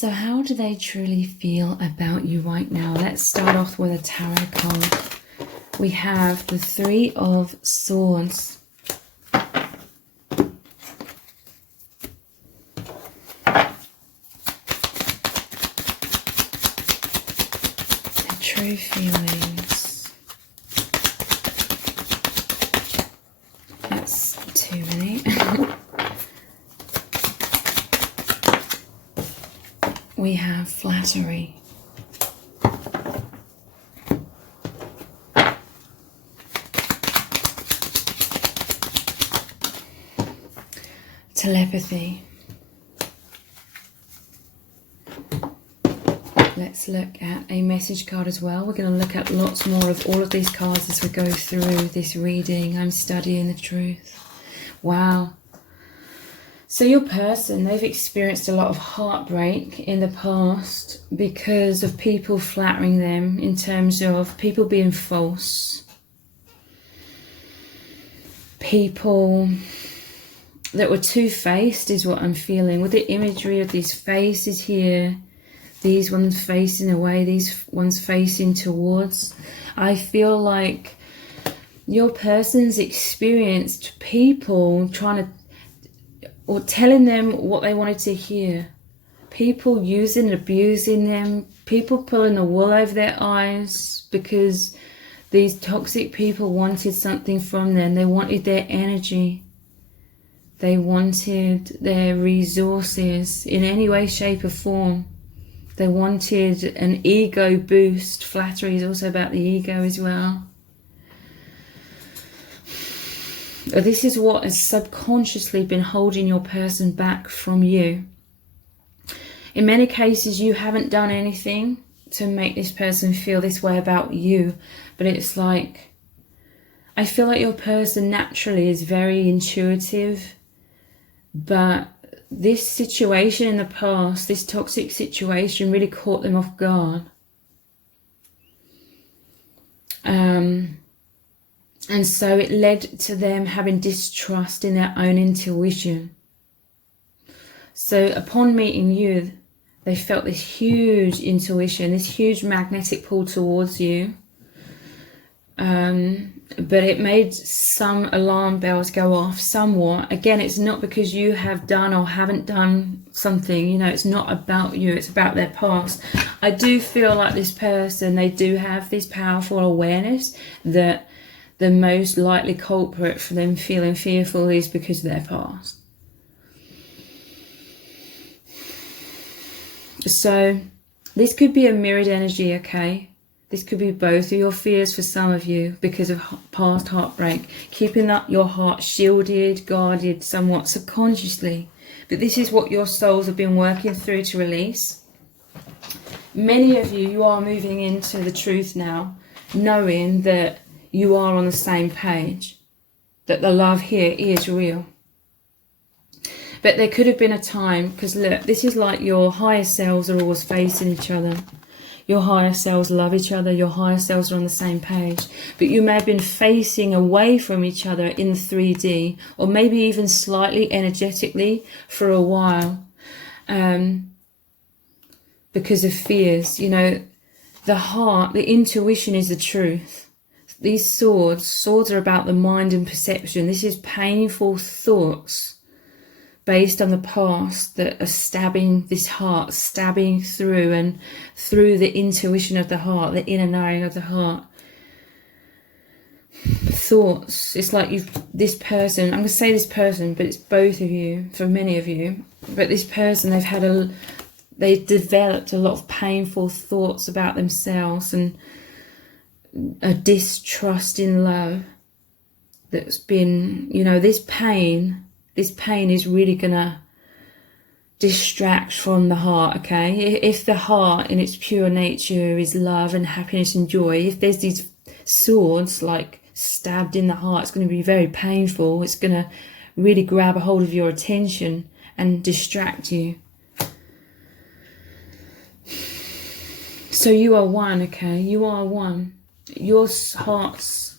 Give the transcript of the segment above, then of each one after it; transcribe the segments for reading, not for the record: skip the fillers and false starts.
So how do they truly feel about you right now? Let's start off with a tarot card. We have the Three of Swords. The true feelings. That's too many. We have flattery. Telepathy. Let's look at a message card as well. We're going to look at lots more of all of these cards as we go through this reading. I'm studying the truth. Wow. So your person, they've experienced a lot of heartbreak in the past because of people flattering them, in terms of people being false. People that were two-faced is what I'm feeling. With the imagery of these faces here, these ones facing away, these ones facing towards. I feel like your person's experienced people trying to, or telling them what they wanted to hear. People using and abusing them. People pulling the wool over their eyes because these toxic people wanted something from them. They wanted their energy. They wanted their resources in any way, shape or form. They wanted an ego boost. Flattery is also about the ego as well. This is what has subconsciously been holding your person back from you. In many cases, you haven't done anything to make this person feel this way about you. But it's like, I feel like your person naturally is very intuitive. But this situation in the past, this toxic situation, really caught them off guard. And so it led to them having distrust in their own intuition. So upon meeting you, they felt this huge intuition, this huge magnetic pull towards you. But it made some alarm bells go off somewhat. Again, it's not because you have done or haven't done something, you know, it's not about you, it's about their past. I do feel like this person, they do have this powerful awareness that the most likely culprit for them feeling fearful is because of their past. So this could be a mirrored energy, okay? This could be both of your fears for some of you because of past heartbreak. Keeping up your heart shielded, guarded somewhat subconsciously. But this is what your souls have been working through to release. Many of you are moving into the truth now, knowing that you are on the same page, that the love here is real. But there could have been a time, because look, this is like your higher selves are always facing each other. Your higher selves love each other, your higher selves are on the same page. But you may have been facing away from each other in 3D, or maybe even slightly energetically for a while, because of fears. You know, the heart, the intuition is the truth. These swords are about the mind and perception. This is painful thoughts based on the past that are stabbing this heart, stabbing through and through the intuition of the heart, the inner knowing of the heart. Thoughts, it's like this person, I'm going to say this person, but it's both of you, for many of you. But this person, they've developed a lot of painful thoughts about themselves and a distrust in love that's been, you know, this pain is really gonna distract from the heart, okay? If the heart in its pure nature is love and happiness and joy, if there's these swords like stabbed in the heart, it's going to be very painful. It's going to really grab a hold of your attention and distract you. So you are one, okay? You are one. Your hearts,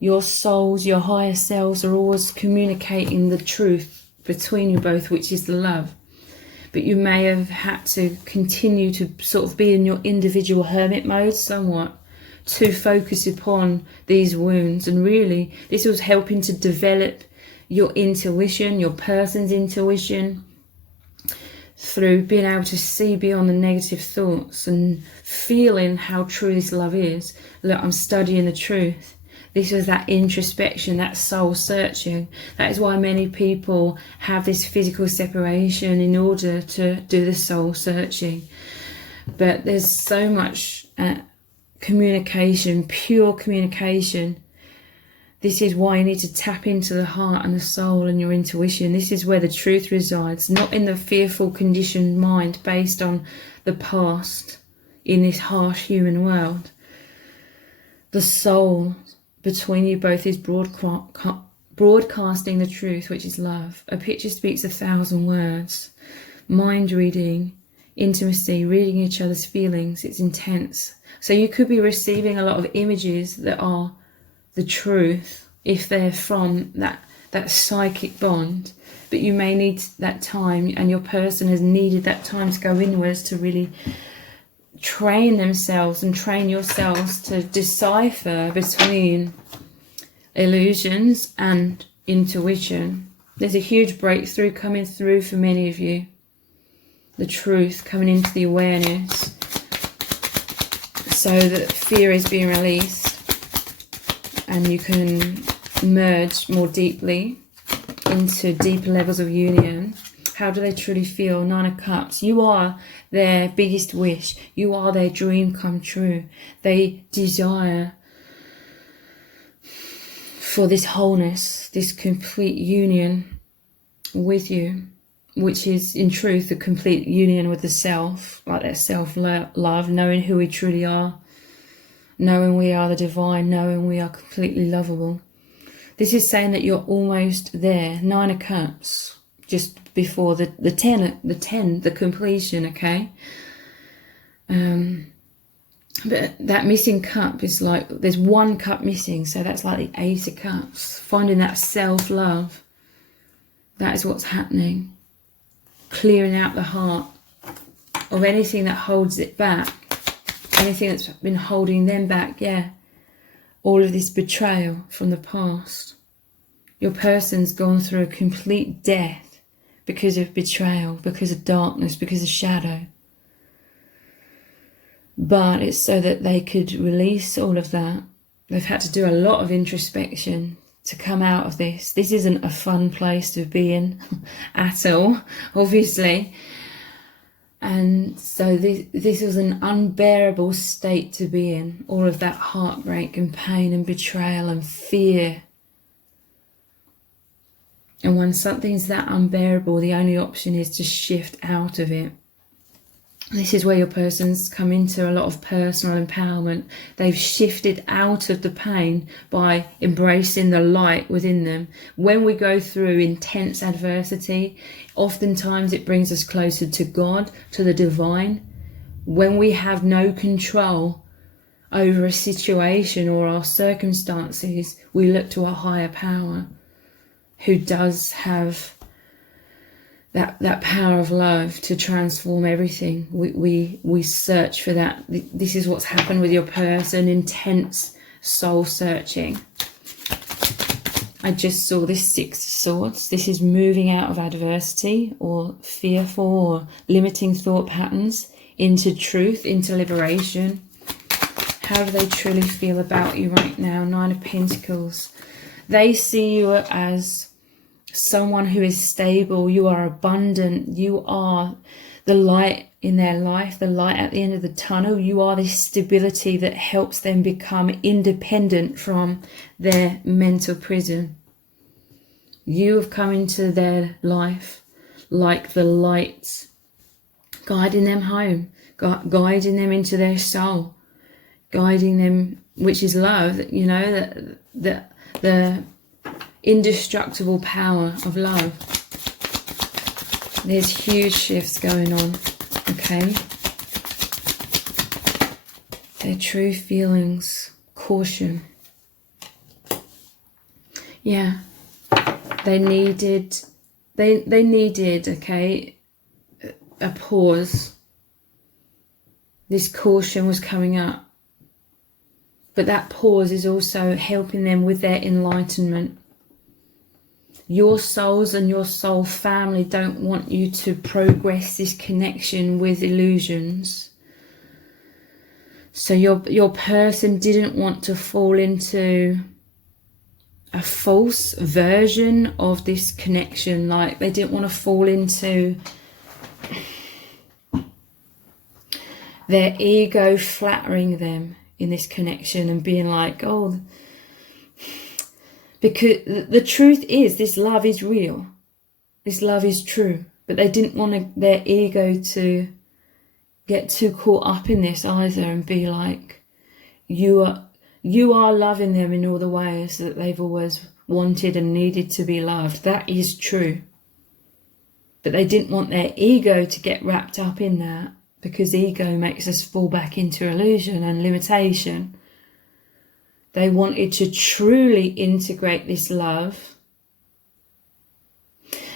your souls, your higher selves are always communicating the truth between you both, which is the love. but you may have had to continue to sort of be in your individual hermit mode somewhat to focus upon these wounds. And really, this was helping to develop your intuition, your person's intuition, through being able to see beyond the negative thoughts and feeling how true this love is. Look, I'm studying the truth. This was that introspection, that soul searching. That is why many people have this physical separation, in order to do the soul searching. But there's so much communication, pure communication. This is why you need to tap into the heart and the soul and your intuition. This is where the truth resides, not in the fearful, conditioned mind based on the past in this harsh human world. The soul between you both is broadcasting the truth, which is love. A picture speaks 1,000 words. Mind reading, intimacy, reading each other's feelings, it's intense. So you could be receiving a lot of images that are the truth if they're from that psychic bond, but you may need that time, and your person has needed that time to go inwards to really train themselves and train yourselves to decipher between illusions and intuition. There's a huge breakthrough coming through for many of you. The truth coming into the awareness, so that fear is being released and you can merge more deeply into deeper levels of union. How do they truly feel? 9 of Cups. You are their biggest wish. You are their dream come true. They desire for this wholeness, this complete union with you, which is in truth the complete union with the self, like that self-love, knowing who we truly are, knowing we are the divine, knowing we are completely lovable. This is saying that you're almost there. 9 of Cups, just before the 10, the completion, okay? But that missing cup is like, there's 1 cup missing, so that's like the 8 of Cups. Finding that self-love, that is what's happening. Clearing out the heart of anything that holds it back, anything that's been holding them back, yeah. All of this betrayal from the past. Your person's gone through a complete death because of betrayal, because of darkness, because of shadow. But it's so that they could release all of that. They've had to do a lot of introspection to come out of this. This isn't a fun place to be in at all, obviously. And so this was an unbearable state to be in. All of that heartbreak and pain and betrayal and fear. And when something's that unbearable, the only option is to shift out of it. This is where your person's come into a lot of personal empowerment. They've shifted out of the pain by embracing the light within them. When we go through intense adversity, oftentimes it brings us closer to God, to the divine. When we have no control over a situation or our circumstances, we look to a higher power who does have that power of love to transform everything. We search for that. This is what's happened with your person, intense soul searching. I just saw this 6 of Swords. This is moving out of adversity or fearful or limiting thought patterns into truth, into liberation. How do they truly feel about you right now? 9 of Pentacles. They see you as someone who is stable. You are abundant. You are the light in their life, the light at the end of the tunnel. You are this stability that helps them become independent from their mental prison. You have come into their life like the light, guiding them home, guiding them into their soul, guiding them, which is love, you know, the indestructible power of love. There's huge shifts going on, okay? Their true feelings, caution. Yeah, they needed, okay, a pause. This caution was coming up. But that pause is also helping them with their enlightenment. Your souls and your soul family don't want you to progress this connection with illusions. So your person didn't want to fall into a false version of this connection. Like, they didn't want to fall into their ego flattering them in this connection and being like, oh, because the truth is, this love is real. This love is true. But they didn't want their ego to get too caught up in this either and be like, you are loving them in all the ways that they've always wanted and needed to be loved. That is true. But they didn't want their ego to get wrapped up in that, because ego makes us fall back into illusion and limitation. They wanted to truly integrate this love.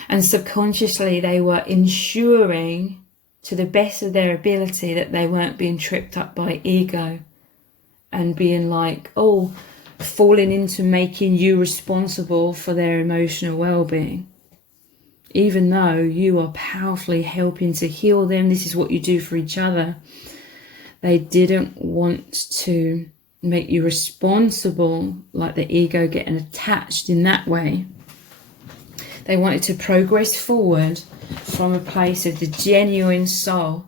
And subconsciously they were ensuring to the best of their ability that they weren't being tripped up by ego and being like, oh, falling into making you responsible for their emotional well-being. Even though you are powerfully helping to heal them, this is what you do for each other. They didn't want to make you responsible, like the ego getting attached in that way. They wanted to progress forward from a place of the genuine soul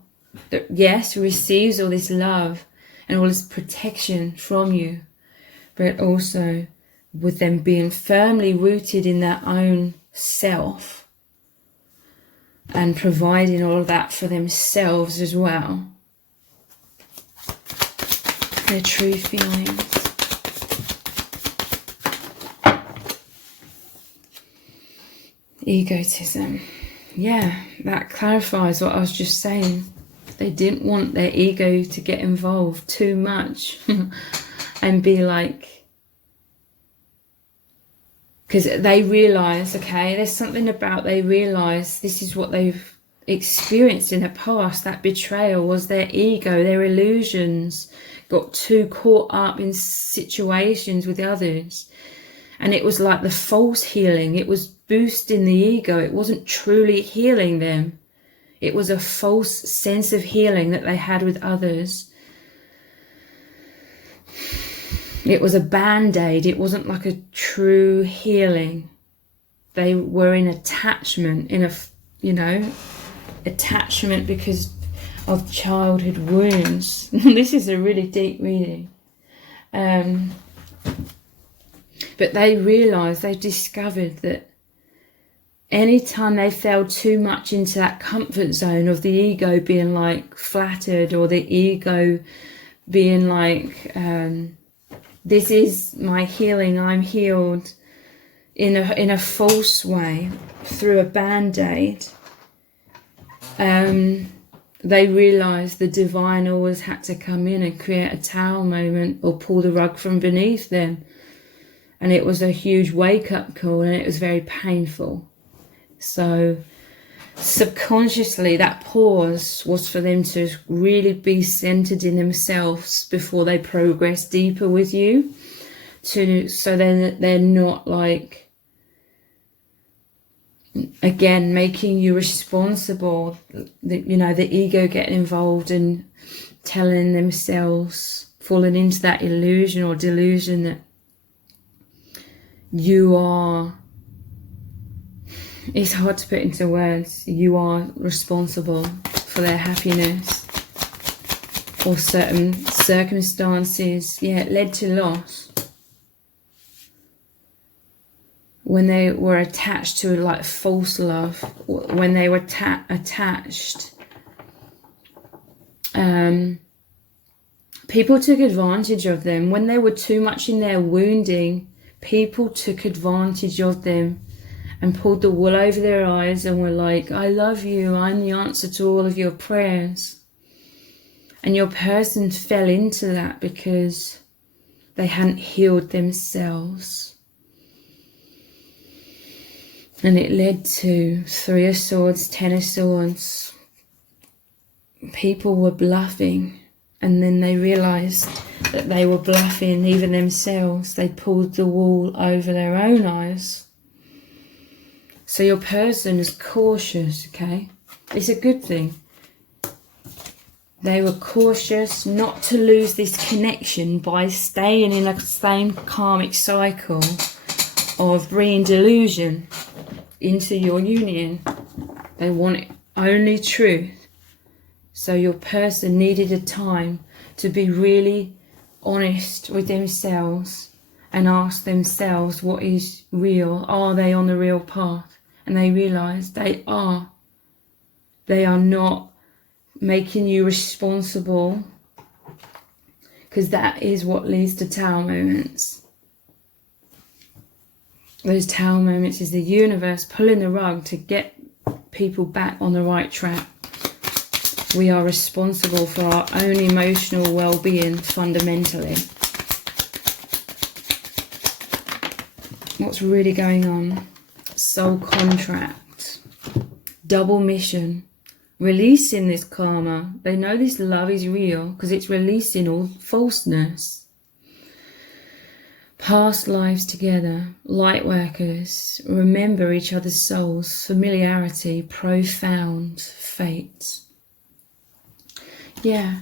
that, yes, receives all this love and all this protection from you, but also with them being firmly rooted in their own self and providing all of that for themselves as well. Their true feelings. Egotism. Yeah, that clarifies what I was just saying. They didn't want their ego to get involved too much and be like, because they realise, okay, there's something about, they realise this is what they've experienced in the past. That betrayal was their ego, their illusions got too caught up in situations with others. And it was like the false healing. It was boosting the ego. It wasn't truly healing them. It was a false sense of healing that they had with others. It was a band-aid. It wasn't like a true healing. They were in attachment, attachment because of childhood wounds. This is a really deep reading. But they realised, they discovered that anytime they fell too much into that comfort zone of the ego being like flattered, or the ego being like, this is my healing, I'm healed, in a false way, through a band-aid, they realised the divine always had to come in and create a towel moment or pull the rug from beneath them. And it was a huge wake-up call, and it was very painful. So subconsciously that pause was for them to really be centered in themselves before they progress deeper with you, so then they're not like, again, making you responsible, the ego getting involved and telling themselves, falling into that illusion or delusion that you are, it's hard to put into words, you are responsible for their happiness or certain circumstances. Yeah, it led to loss. When they were attached to like false love, when they were attached, people took advantage of them. When they were too much in their wounding, people took advantage of them and pulled the wool over their eyes and were like, I love you, I'm the answer to all of your prayers. And your person fell into that because they hadn't healed themselves. And it led to 3 of Swords, 10 of Swords, people were bluffing, and then they realized that they were bluffing even themselves. They pulled the wool over their own eyes. So your person is cautious, okay? It's a good thing. They were cautious not to lose this connection by staying in a same karmic cycle of bringing delusion into your union. They want only truth. So your person needed a time to be really honest with themselves and ask themselves what is real. Are they on the real path? And they realized they are. They are not making you responsible, because that is what leads to tower moments. Those tower moments is the universe pulling the rug to get people back on the right track. We are responsible for our own emotional well-being fundamentally. What's really going on? Soul contract, double mission. Releasing this karma. They know this love is real because it's releasing all falseness. Past lives together, light workers, remember each other's souls, familiarity, profound fate. Yeah,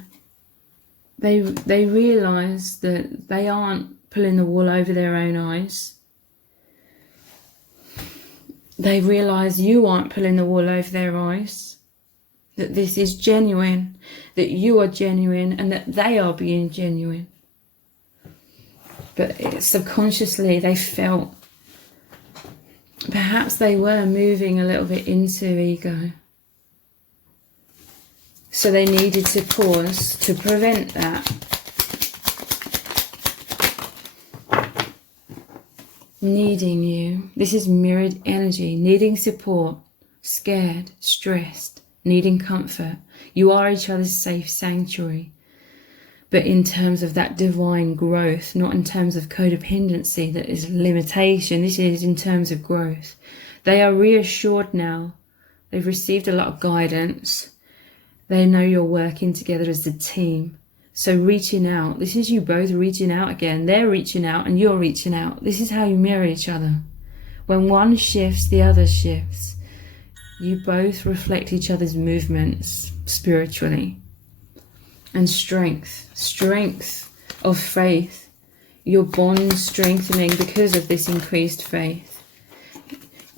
they realise that they aren't pulling the wool over their own eyes. They realise you aren't pulling the wool over their eyes. That this is genuine, that you are genuine, and that they are being genuine. But subconsciously they felt, perhaps they were moving a little bit into ego. So they needed to pause to prevent that. Needing you. This is mirrored energy, needing support, scared, stressed, needing comfort. You are each other's safe sanctuary. But in terms of that divine growth, not in terms of codependency that is limitation. This is in terms of growth. They are reassured now. They've received a lot of guidance. They know you're working together as a team. So reaching out, this is you both reaching out again. They're reaching out and you're reaching out. This is how you mirror each other. When one shifts, the other shifts. You both reflect each other's movements spiritually. And strength of faith. Your bond strengthening because of this increased faith.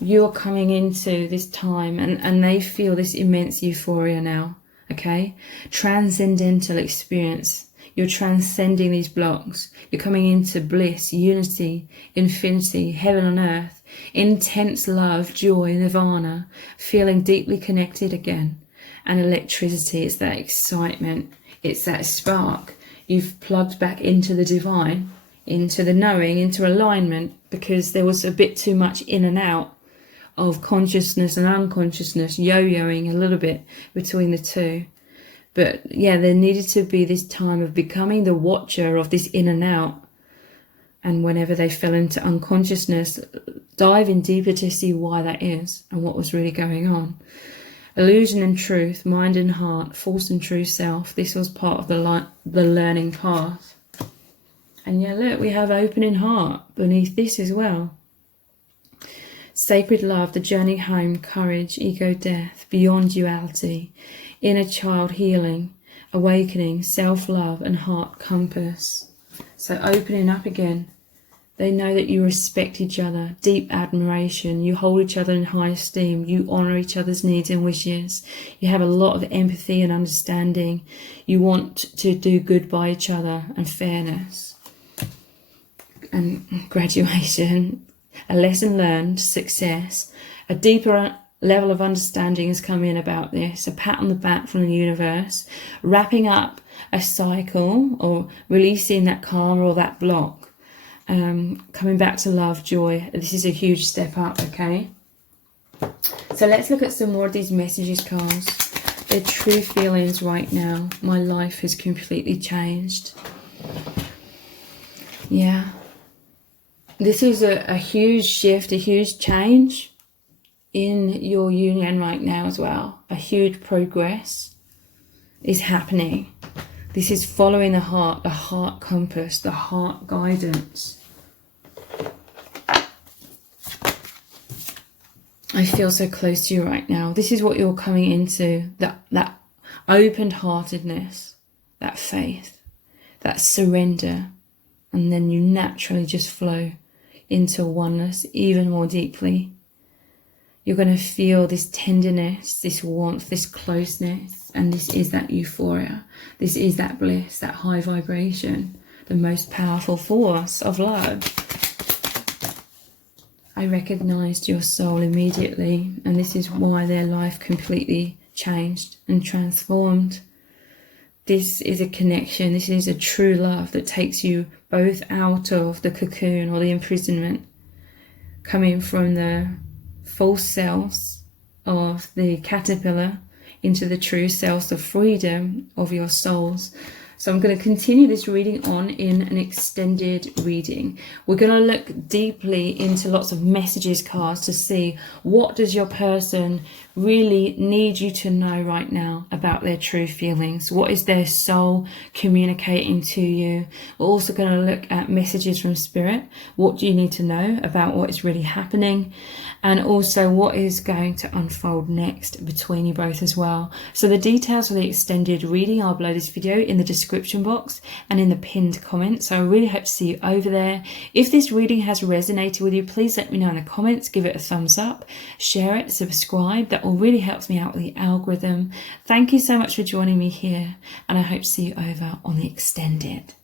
You're coming into this time and they feel this immense euphoria now. Okay, transcendental experience. You're transcending these blocks. You're coming into bliss, unity, infinity, heaven on earth, intense love, joy, nirvana, feeling deeply connected again. And electricity, it's that excitement, it's that spark. You've plugged back into the divine, into the knowing, into alignment, because there was a bit too much in and out of consciousness and unconsciousness, yo-yoing a little bit between the two. But yeah, there needed to be this time of becoming the watcher of this in and out. And whenever they fell into unconsciousness, diving deeper to see why that is and what was really going on. Illusion and truth, mind and heart, false and true self. This was part of the learning path. And yeah, look, we have opening heart beneath this as well. Sacred love, the journey home, courage, ego death, beyond duality, inner child healing, awakening, self-love and heart compass. So opening up again. They know that you respect each other, deep admiration, you hold each other in high esteem, you honour each other's needs and wishes, you have a lot of empathy and understanding, you want to do good by each other and fairness. And graduation, a lesson learned, success, a deeper level of understanding has come in about this, a pat on the back from the universe, wrapping up a cycle or releasing that karma or that block, coming back to love, joy. This is a huge step up, okay? So let's look at some more of these messages, cards. Their true feelings right now. My life has completely changed. Yeah. This is a huge shift, a huge change in your union right now as well. A huge progress. is happening. This is following the heart compass, the heart guidance. I feel so close to you right now. This is what you're coming into, that open-heartedness, that faith, that surrender, and then you naturally just flow into oneness even more deeply. You're going to feel this tenderness, this warmth, this closeness, and this is that euphoria. This is that bliss, that high vibration, the most powerful force of love. I recognized your soul immediately, and this is why their life completely changed and transformed. This is a connection, this is a true love that takes you both out of the cocoon or the imprisonment, coming from the false selves of the caterpillar into the true selves of freedom of your souls. So I'm going to continue this reading on in an extended reading. We're going to look deeply into lots of messages cards to see what does your person really need you to know right now about their true feelings. What is their soul communicating to you? We're also going to look at messages from spirit. What do you need to know about what is really happening? And also what is going to unfold next between you both as well. So the details for the extended reading, I'll below this video in the description box and in the pinned comment. So I really hope to see you over there. If this reading has resonated with you, please let me know in the comments. Give it a thumbs up, share it, subscribe. That will really help me out with the algorithm. Thank you so much for joining me here, and I hope to see you over on the extended.